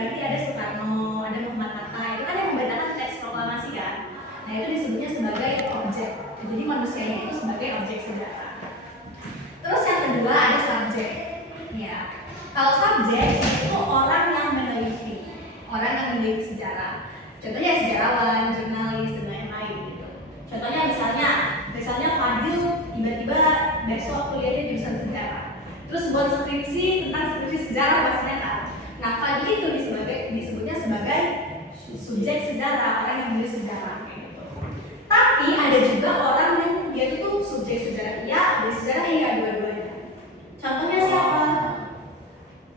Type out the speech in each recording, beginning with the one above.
berarti ada Soekarno, ada Muhammad Hatta, itu kan yang membedakan teks proklamasi kan. Nah itu disebutnya sebagai objek. Jadi manusianya itu sebagai objek sejarah. Terus yang kedua ada subjek. Ya, kalau subjek itu orang yang meneliti sejarah. Contohnya sejarawan, jurnalis, dan lain-lain gitu. Contohnya misalnya Fadil tiba-tiba besok kuliahnya di jurusan sejarah. Terus buat skripsi tentang skripsi sejarah pastinya kan. Nah, Fadil itu disebutnya sebagai subjek sejarah, orang yang menulis sejarah gitu. Tapi ada juga orang yang dia itu subjek sejarah iya, dari sejarah iya dua-duanya. Contohnya siapa?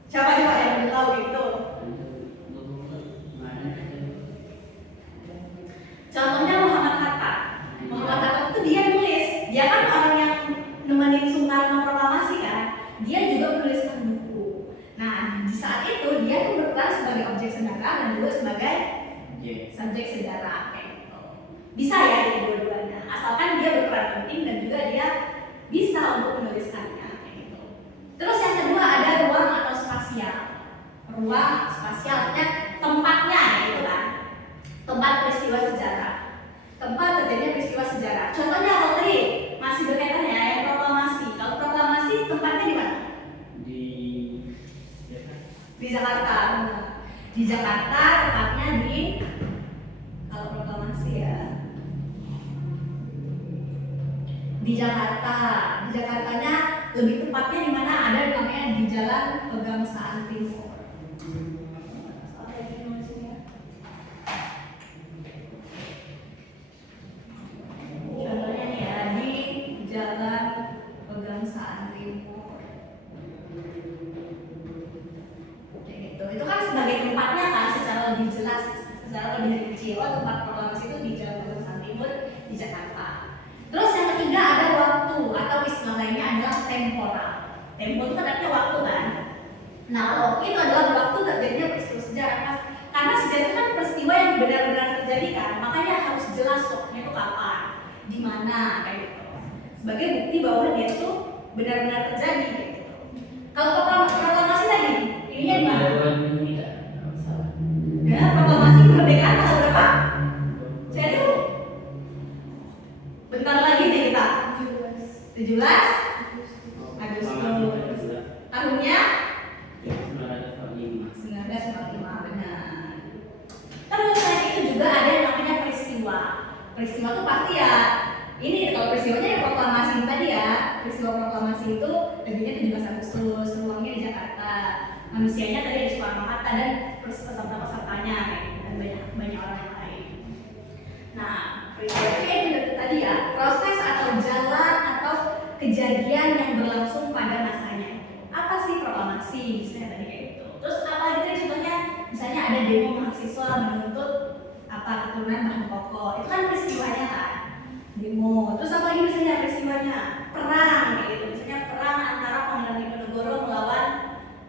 Siapa juga yang udah tahu itu? Contohnya Muhammad Hatta. Muhammad Hatta itu dia nulis, dia kan orang yang nemenin Soekarno proklamasi kan. Dia juga menuliskan buku. Nah, di saat itu dia tuh berperan sebagai objek sejarah dan juga sebagai subjek sejarah kayak gitu. Bisa ya jadi dua-duanya, asalkan dia berperan penting dan juga dia bisa untuk menuliskannya kayak gitu. Terus yang kedua ada ruang atau spasial. Ruang spasial artinya tempatnya gitu kan. Tempat peristiwa sejarah. Tempat terjadinya peristiwa sejarah. Contohnya Rotary masih berkaitan ya yang proklamasi. Kalau proklamasi tempatnya di mana? Di Jakarta. Di Jakarta tempatnya di kalau proklamasi ya. Di Jakarta. Di Jakartanya lebih tepatnya di mana? Ada namanya di Jalan Pegangsaan Timur. Contohnya nih ya di Jalan Pegangsaan Timur. Gitu. Itu kan sebagai tempatnya kan secara lebih jelas, secara lebih kecil. Tempat proklamasi itu di Jalan Pegangsaan Timur di Jakarta. Terus yang ketiga ada waktu atau istilah lainnya adalah temporal. Tempo itu kan artinya waktu kan. Nah, waktu itu adalah waktu terjadinya peristiwa sejarah. Karena sejarah itu kan peristiwa yang benar-benar terjadi kan. Makanya harus jelas waktunya itu kapan, di mana kayak gitu. Sebagai bukti bahwa dia itu benar-benar terjadi kayak gitu. Kalau proklamasi tadi, ininya di mana? Ya, proklamasi kemerdekaan tanggal berapa? Jadi bentar lagi nih kita 17 Agustus. Tahunnya 1945 benar. Terus selain itu juga ada yang namanya peristiwa. Peristiwa itu pasti ya ini kalau peristiwanya ya proklamasi tadi ya. Peristiwa proklamasi itu terjadinya 17 Agustus, ruangnya di Jakarta. Manusianya tadi ada Soekarno Hatta dan peserta-pesertanya dan banyak orang yang lain. Nah, peristiwa itu tadi ya proses atau jalan atau kejadian yang berlangsung pada masanya. Apa sih proklamasi? Misalnya tadi kayak gitu. Terus apa lagi tadi contohnya? Misalnya ada demo mahasiswa menuntut keturunan bahan pokok. Itu kan peristiwanya kan? Demo. Terus apa lagi misalnya peristiwanya? Perang kayak gitu. Misalnya perang antara Pangeran Diponegoro melawan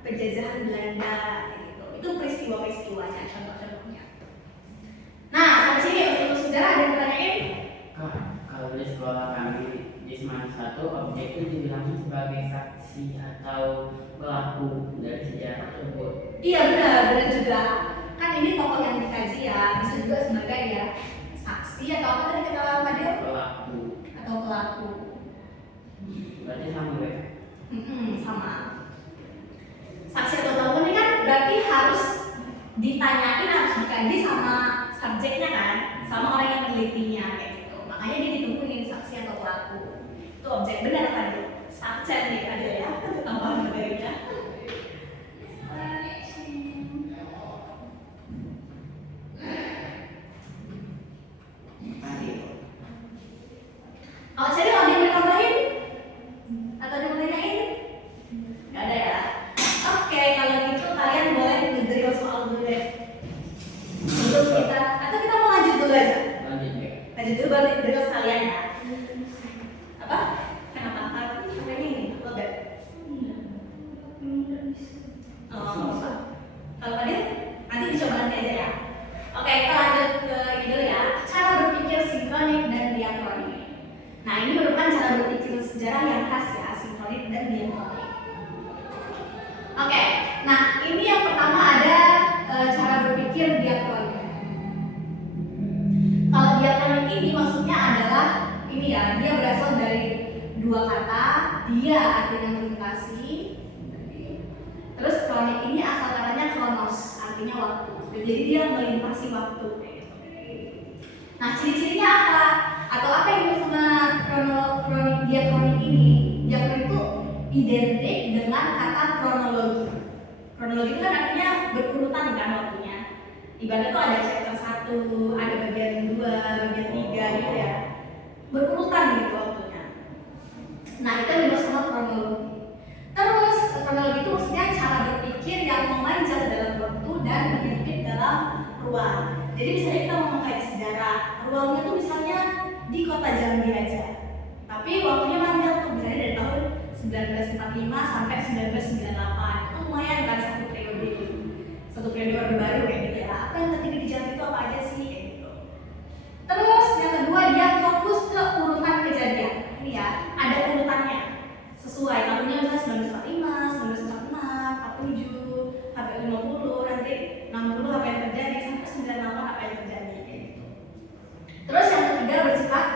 penjajahan Belanda kayak gitu. Itu peristiwa-peristiwanya, contoh-contohnya. Nah, sampai sini untuk sejarah ada yang ditanyain? Kalau di sekolah kami di semester 1 objek itu dibilang sebagai saksi atau pelaku dari sejarah tersebut. Iya benar juga. Kan ini tokoh yang dikaji ya, bisa juga sebagai ya saksi atau apa tadi kata Fadil? Pelaku. Atau pelaku. Berarti sama ya? Sama. Saksi atau pelaku ini kan berarti harus ditanyain, harus dikaji sama subjeknya kan, sama orang yang menelitinya kayak gitu. Makanya dia ditentuin saksi atau pelaku. Itu objek benar Fadil. Subjek nih ada ya, tambahan materinya. Oh, jadi ada yang mau nambahin? Atau ada yang mau tanyain? Gak ada ya? Oke, kalau gitu kalian boleh ngedrill soal dulu deh. Sebelum kita, atau kita mau lanjut dulu aja? Lanjut dulu baru ngedrill sekalian ya. Apa? Kenapa? Apa ini? Lobet? dia artinya melintasi. Terus kronik ini asal katanya kronos, artinya waktu. Jadi dia melintasi waktu. Nah, ciri-cirinya apa? Atau apa yang disebut sama kronik ini? Diakronik itu identik dengan kata kronologi. Kronologi itu kan artinya berurutan kan waktunya. Ibaratnya tuh ada chapter 1, ada bagian 2, bagian 3 gitu ya. Berurutan gitu waktunya. Nah, itu yang dimaksud sama kronologi. Terus kronologi itu maksudnya cara berpikir yang memanjang dalam waktu dan menyempit dalam ruang. Jadi misalnya kita mau mengkaji sejarah, ruangnya tuh misalnya di kota Jambi aja. Tapi waktunya panjang tuh, misalnya dari tahun 1945 sampai 1998. Itu lumayan kan satu periode orde baru kayak gitu ya. Apa yang terjadi di Jambi itu apa aja sih kayak gitu. Terus yang kedua, dia fokus ke urutan kejadian. Ini ya, ada urutannya sesuai tahunnya, misalnya 1945, 1946, 47, sampai 50, nanti 60 apa yang terjadi, sampai 98 apa yang terjadi kayak gitu. Terus yang ketiga bersifat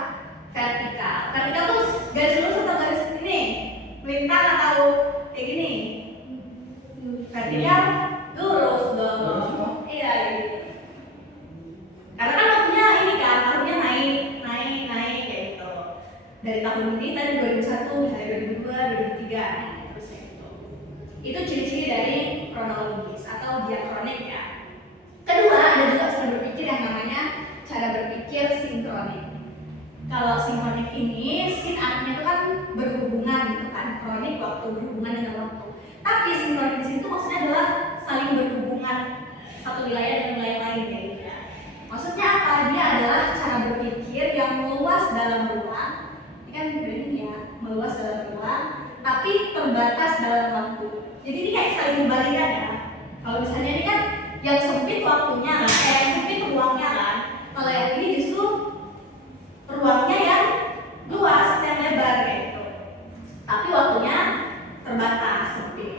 vertikal. Vertikal tuh garis lurus atau garis ini melintang atau kayak gini? Vertikal lurus dong. Iya gitu. Karena kan waktunya ini kan, tahunnya naik kayak gitu. Dari tahun ini tadi 2001, misalnya 2002, 2003, terus kayak gitu. Itu ciri-ciri dari kronologis atau diakronik ya. Kedua, ada juga cara berpikir yang namanya cara berpikir sinkronik. Kalau sinkronik ini, sin artinya itu kan berhubungan gitu kan, kronik waktu, berhubungan dengan waktu. Tapi sinkronik di sini tuh maksudnya adalah saling berhubungan satu wilayah dengan wilayah lain kayak gitu ya. Maksudnya apa? Dia adalah cara berpikir yang meluas dalam ruang. Ini kan branding ya, meluas dalam ruang, tapi terbatas dalam waktu. Jadi ini kayak saling membalikan ya. Kalau misalnya ini kan yang sempit waktunya, yang sempit ruangnya kan. Kalau yang ini justru ruangnya yang luas, yang lebar kayak gitu. Tapi waktunya terbatas, sempit.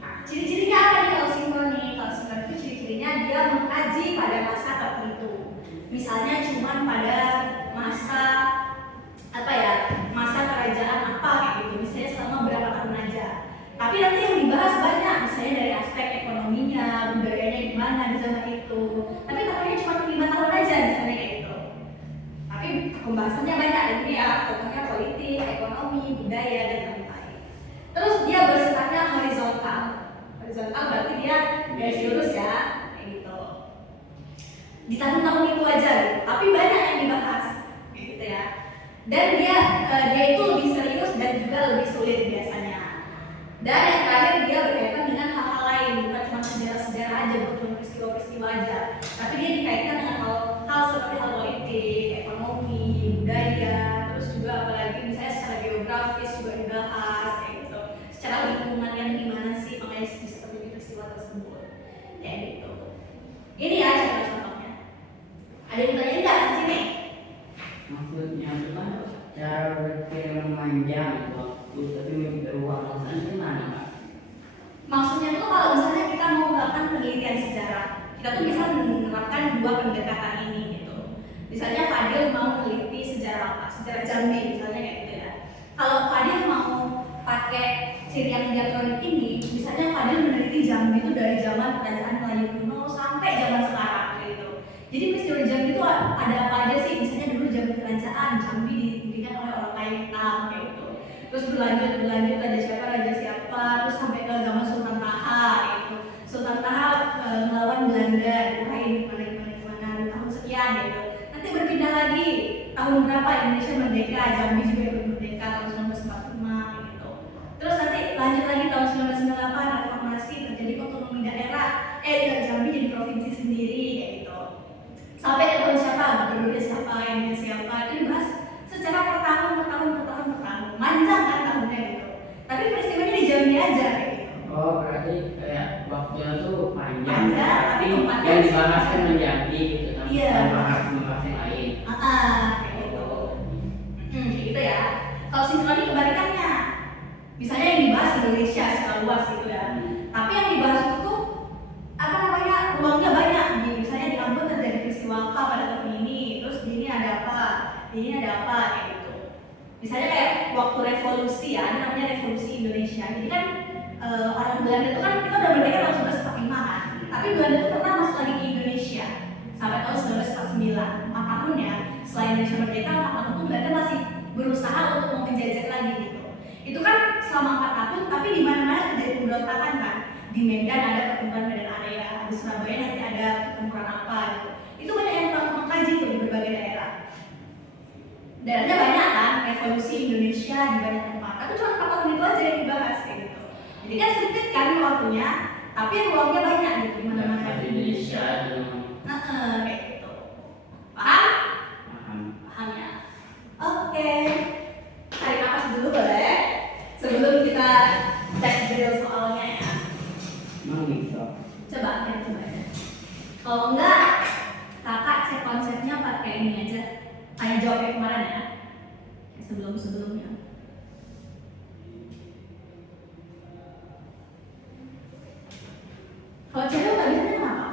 Nah, ciri-cirinya apa nih kalau sinkronik? Kalau sinkronik itu ciri-cirinya dia mengkaji pada masa tertentu. Misalnya cuma pada masa apa ya, masa kerajaan apa kayak gitu. Misalnya selama berapa tahun aja. Tapi nanti yang dibahas banyak, misalnya dari aspek ekonominya, budayanya gimana di zaman itu. Tapi tahunnya cuma 5 tahun aja misalnya kayak gitu. Tapi pembahasannya banyak, ini ya, contohnya politik, ekonomi, budaya dan lain-lain. Terus dia bersifatnya horizontal. Horizontal berarti dia garis lurus ya, kayak gitu. Di tahun-tahun itu aja gitu. Tapi banyak yang dibahas, kayak gitu ya. Dan dia itu lebih serius dan juga lebih sulit biasanya. Dan yang terakhir dia berkaitan dengan hal-hal lain, bukan cuma sejarah-sejarah aja, bukan cuma peristiwa-peristiwa aja. Tapi dia dikaitkan dengan hal seperti hal politik, ekonomi, budaya, terus juga apalagi misalnya secara geografis juga dibahas kayak gitu. Secara lingkungan yang gimana sih makanya bisa terjadi peristiwa tersebut, kayak gitu. Ini ya contoh-contohnya. Ada yang tanya nggak di sini? Maksudnya itu kan cara berpikir memanjang waktu tapi menjadi ruang, maksudnya gimana Pak? Maksudnya tuh kalau misalnya kita mau melakukan penelitian sejarah, kita tuh bisa menerapkan dua pendekatan ini gitu. Misalnya Fadil mau meneliti sejarah apa? Sejarah Jambi misalnya kayak gitu ya. Kalau Fadil mau pakai ciri yang diakronik ini, misalnya Fadil meneliti Jambi itu dari zaman kerajaan Melayu kuno sampai zaman sekarang kayak gitu. Jadi peristiwa di Jambi itu ada apa aja sih? Misalnya dulu zaman kerajaan Jambi didirikan oleh orang kaya hitam kayak gitu. Terus berlanjut raja siapa, terus sampai ke zaman Sultan Taha gitu. Sultan Taha melawan Belanda, lain mana di tahun sekian gitu. Nanti berpindah lagi tahun berapa Indonesia merdeka, Jambi juga ikut merdeka tahun 1945 gitu. Terus nanti lanjut lagi tahun 1998 reformasi, terjadi otonomi daerah, Jambi jadi provinsi sendiri kayak gitu. Sampai ke tahun siapa, gubernurnya siapa, ini siapa, itu dibahas secara per tahun, manjang kan tahunnya gitu. Tapi peristiwanya di Jambi aja kayak gitu. Oh, berarti kayak waktunya tuh panjang, tapi yang dibahas kan menjadi gitu, tapi iya. bahas yang lain. Kayak gitu. Kayak gitu ya. Kalau sinkronik kebalikannya, misalnya yang dibahas Indonesia secara luas gitu ya. Tapi yang dibahas itu tuh apa namanya, ruangnya banyak. Misalnya di Ambon terjadi peristiwa apa pada tahun ini, terus di ini ada apa, kayak gitu. Misalnya kayak waktu revolusi ya, ini namanya revolusi Indonesia. Jadi kan orang Belanda itu kan kita udah merdeka tahun 1945 kan, tapi Belanda itu pernah masuk lagi ke Indonesia sampai tahun 1949, 4 tahun ya. Selain Indonesia merdeka, 4 tahun itu Belanda masih berusaha untuk mau menjajah lagi gitu. Itu kan selama 4 tahun, tapi di mana-mana terjadi pemberontakan kan. Di Medan ada pertempuran Medan Area, di Surabaya nanti ada pertempuran apa gitu. Itu banyak yang mengkaji tuh di berbagai daerah. Daerahnya banyak kan, revolusi Indonesia di banyak tempat. Tapi cuma 4 tahun itu aja yang dibahas kayak gitu. Jadi kan sempit kan waktunya, tapi ruangnya banyak gitu di mana-mana Di Indonesia dengan kayak gitu. Paham? paham. Paham ya? Oke. Tarik nafas dulu boleh? Sebelum kita cek drill soalnya ya. Emang bisa. Coba ya, coba ya. Kalau enggak, kakak cek konsepnya pakai ini aja. Tanya jawab yang kemarin ya. Sebelum-sebelumnya. Kalau cewek nggak bisa kenapa?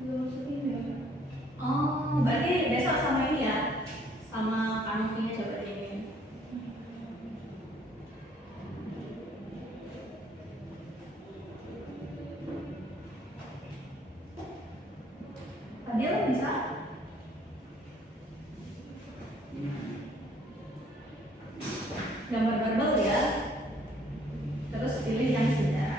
Belum masuk email. Oh, berarti besok sama ini ya? Sama Kanovinya coba ini. Tadi lo bisa? Gambar barbel ya. Terus pilih yang sejarah.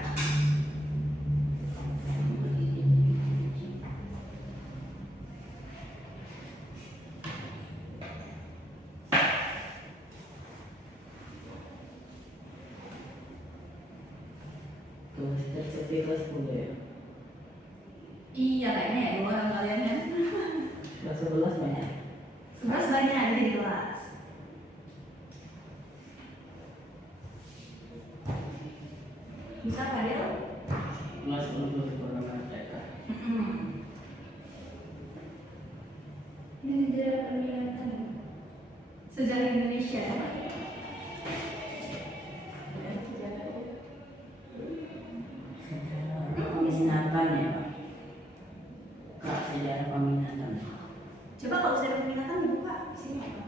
Terus tersepi kelas 10 ya. Iya kayaknya ya dua orang kalian kan. Kelas 11 banyak. 11 banyak ada di kelas. Bisa Fadil? Kelas 10 kurang mereka. Ini sejarah perminatan. Sejarah Indonesia. Peminatan ya Pak. Kak, sejarah peminatan. Coba kalau sejarah peminatan dibuka di sini apa?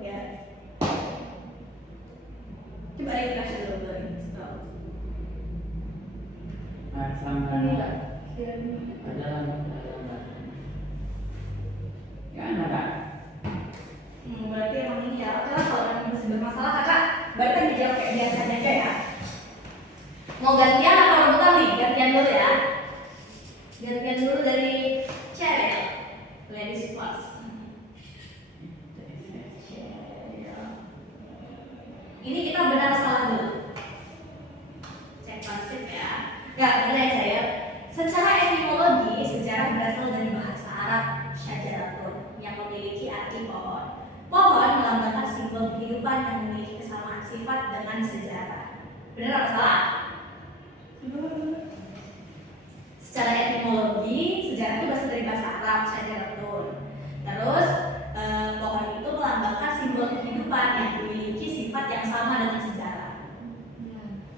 Ya. Coba refresh dulu tuh. Sampai Kira-kira. ada ya ada. Berarti emang ini ya. Oke lah kalau emang masih bermasalah kakak, berarti dijawab kayak biasanya aja ya. Mau gantian atau rebutan nih? Gantian dulu ya. Gantian dulu dari cewek. Ladies first. Ini kita benar salah dulu. Cek konsep ya. Enggak, benar ya saya. Secara etimologi, sejarah berasal dari bahasa Arab syajaratun yang memiliki arti pohon. Pohon melambangkan simbol kehidupan yang memiliki kesamaan sifat dengan sejarah. Benar apa salah? Secara etimologi, sejarah itu berasal dari bahasa Arab syajaratun. Terus pohon itu melambangkan simbol kehidupan yang memiliki sifat yang sama dengan sejarah.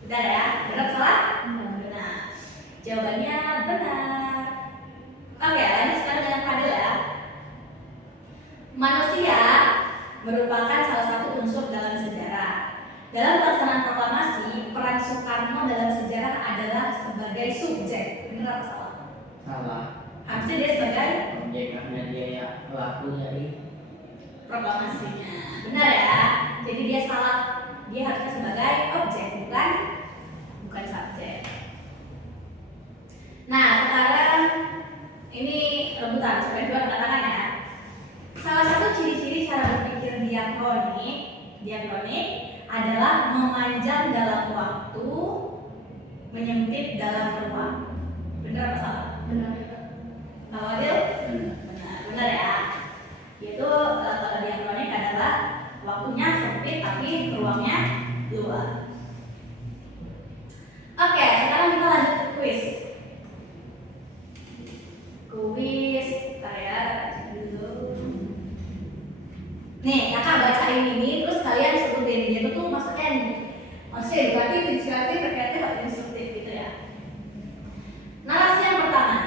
Benar ya? Benar atau salah? Benar. Jawabannya benar. Oke, lanjut sekarang dengan Fadil ya. Manusia merupakan salah satu unsur dalam sejarah. Dalam pelaksanaan proklamasi, peran Soekarno dalam sejarah adalah sebagai subjek. Benar apa salah? Salah. Harusnya dia sebagai Objek karena dia ya pelaku dari proklamasinya. Benar ya? Jadi dia salah. Dia harusnya sebagai objek, bukan subjek. Nah, sekarang ini rebutan supaya dua angkat tangan ya. Salah satu ciri-ciri cara berpikir diakronik adalah memanjang dalam waktu, menyempit dalam ruang. Benar apa salah? Benar. Kalau Adil? Benar ya. Itu kalau diakronik adalah waktunya sempit tapi ruangnya luas. Oke, sekarang kita lanjut ke kuis. Saya baca dulu. Nih, kakak bacain ini terus kalian sebutin dia tuh maksudnya edukatif, inspiratif, rekreatif, atau instruktif gitu ya. Narasi yang pertama.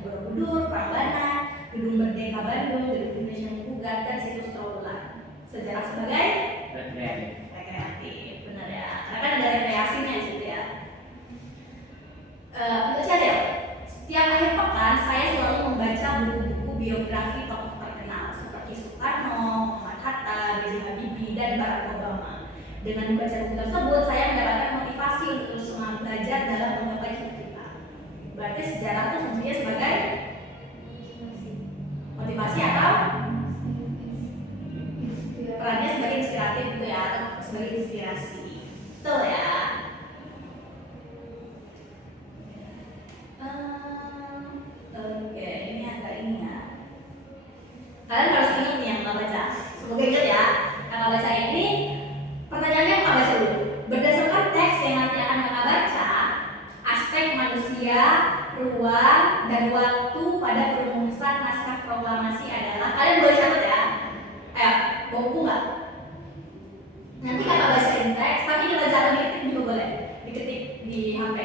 Borobudur, Prambanan, Gedung Merdeka Bandung, Gedung Indonesia Menggugat, dan situs Trawulan. Sejarah sebagai rekreatif, benar ya? Karena kan ada rekreasinya di situ ya. Untuk Syaril, setiap akhir pekan saya selalu membaca buku-buku biografi tokoh terkenal seperti Soekarno, Muhammad Hatta, B.J. Habibie, dan Barack Obama. Dengan membaca buku tersebut, saya mendapatkan motivasi untuk terus semangat belajar dalam menggapai cita-cita. Berarti sejarah itu fungsinya sebagai motivasi atau perannya sebagai inspiratif gitu ya, atau sebagai inspirasi. Betul ya. Oke, ini agak ini ya. Kalian harus ingat nih yang kakak baca. Semoga ingat ya. Kakak baca ini, pertanyaannya kakak baca dulu. Berdasarkan teks yang nanti akan kakak baca, aspek manusia, ruang, dan waktu pada perumusan naskah proklamasi adalah. Kalian boleh catat ya. Ayo, bawa buku nggak? Nanti kakak bacain teks, tapi kita jangan diketik juga boleh. Diketik di HP.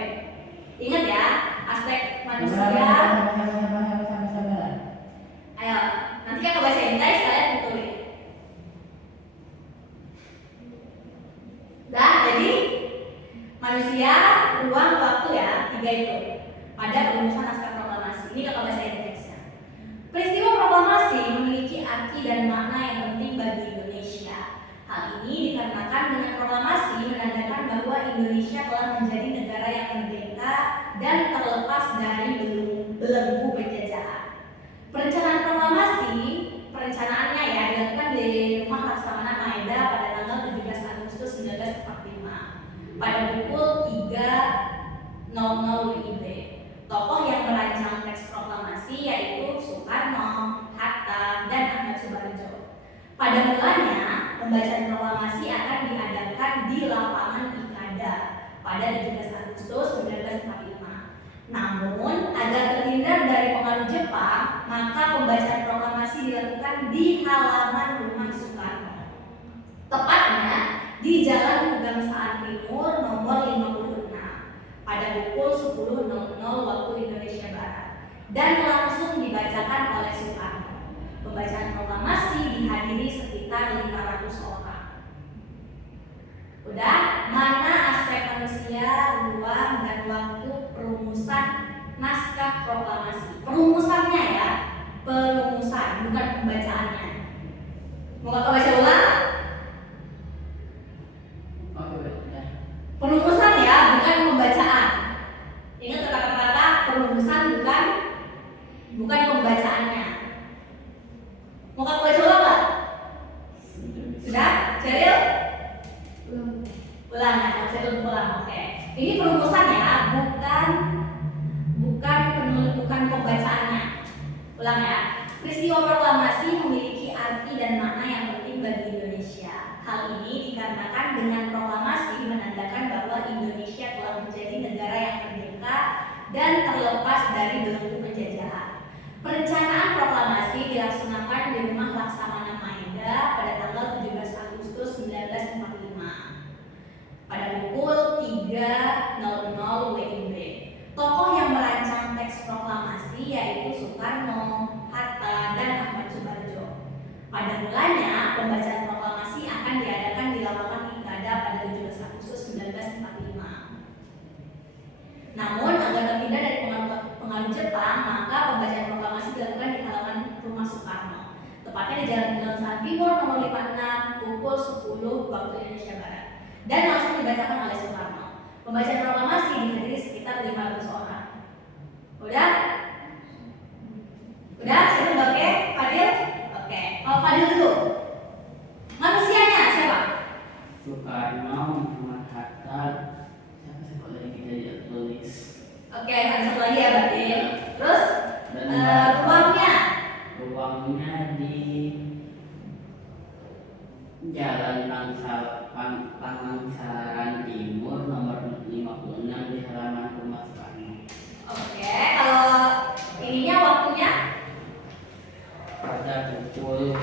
Ingat ya, aspek manusia. Ayo, nanti kakak bacain teks, kalian tulis. Dah, jadi manusia, ruang, waktu ya, 3 itu pada perumusan naskah proklamasi. Ini kakak bacain teksnya. Peristiwa proklamasi memiliki arti dan makna yang penting bagi Indonesia. Hal ini dikarenakan dengan proklamasi menandakan bahwa Indonesia telah menjadi negara yang merdeka dan terlepas dari belenggu penjajahan. Perencanaannya ya dilakukan di Rumah Laksamana Maeda pada tanggal 17 Agustus 1945 pada pukul 3.00 WIB. Tokoh yang merancang teks proklamasi yaitu Soekarno, Hatta, dan Ahmad Subarjo. Pada mulanya, pembacaan proklamasi akan diadakan di lapangan Ikada pada 17 Agustus 1945. Namun, agar terhindar dari pengaruh Jepang, maka pembacaan proklamasi dilakukan di halaman rumah Soekarno. Tepatnya di Jalan Pegangsaan Timur nomor 56 pada pukul 10.00 waktu Indonesia Barat dan langsung dibacakan oleh Soekarno. Pembacaan proklamasi dihadiri sekitar 500 orang. Udah, mana aspek manusia, ruang, dan waktu perumusan naskah proklamasi? Perumusannya ya, perumusan, bukan pembacaannya. Mau kakak baca ulang? Perumusan ya, bukan pembacaan. Ingat kata-kata perumusan bukan pembacaannya. Mau kakak baca ulang nggak? Sudah, Ceril? Ulang ya, saya ulang. Oke. Ini perumusan ya, bukan pembacaannya. Ulang ya. Peristiwa proklamasi memiliki arti dan makna yang penting bagi Indonesia. Hal ini dikarenakan dengan proklamasi menandakan bahwa Indonesia telah menjadi negara yang merdeka dan terlepas dari belenggu penjajahan. Perencanaan proklamasi dilaksanakan di Rumah Laksamana Maeda pada tanggal 17 Agustus 1945 pada pukul 3.00 WIB. Tokoh yang merancang teks proklamasi yaitu Soekarno, Hatta, dan Ahmad Subarjo. Pada mulanya, pembacaan proklamasi akan diadakan di lapangan Ikada pada 17 Agustus 1945. Namun, agar terhindar dari pengaruh Jepang, maka pembacaan proklamasi dilakukan di halaman rumah Soekarno, tepatnya di Jalan Pegangsaan Timur nomor 56 pukul 10 waktu Indonesia Barat, dan langsung dibacakan oleh Soekarno. Pembacaan proklamasi dihadiri sekitar 500 orang. Udah? Udah? Siapa udah oke? Fadil? Oke. Kalau Fadil dulu. Manusianya siapa? Soekarno, Muhammad Hatta, siapa sih kalau lagi kita tulis? Oke, ada satu lagi ya berarti. Terus ruangnya di Jalan Pangangsaran Timur nomor 56 di halaman rumah Soekarno. Oke, kalau ininya waktunya Pada pukul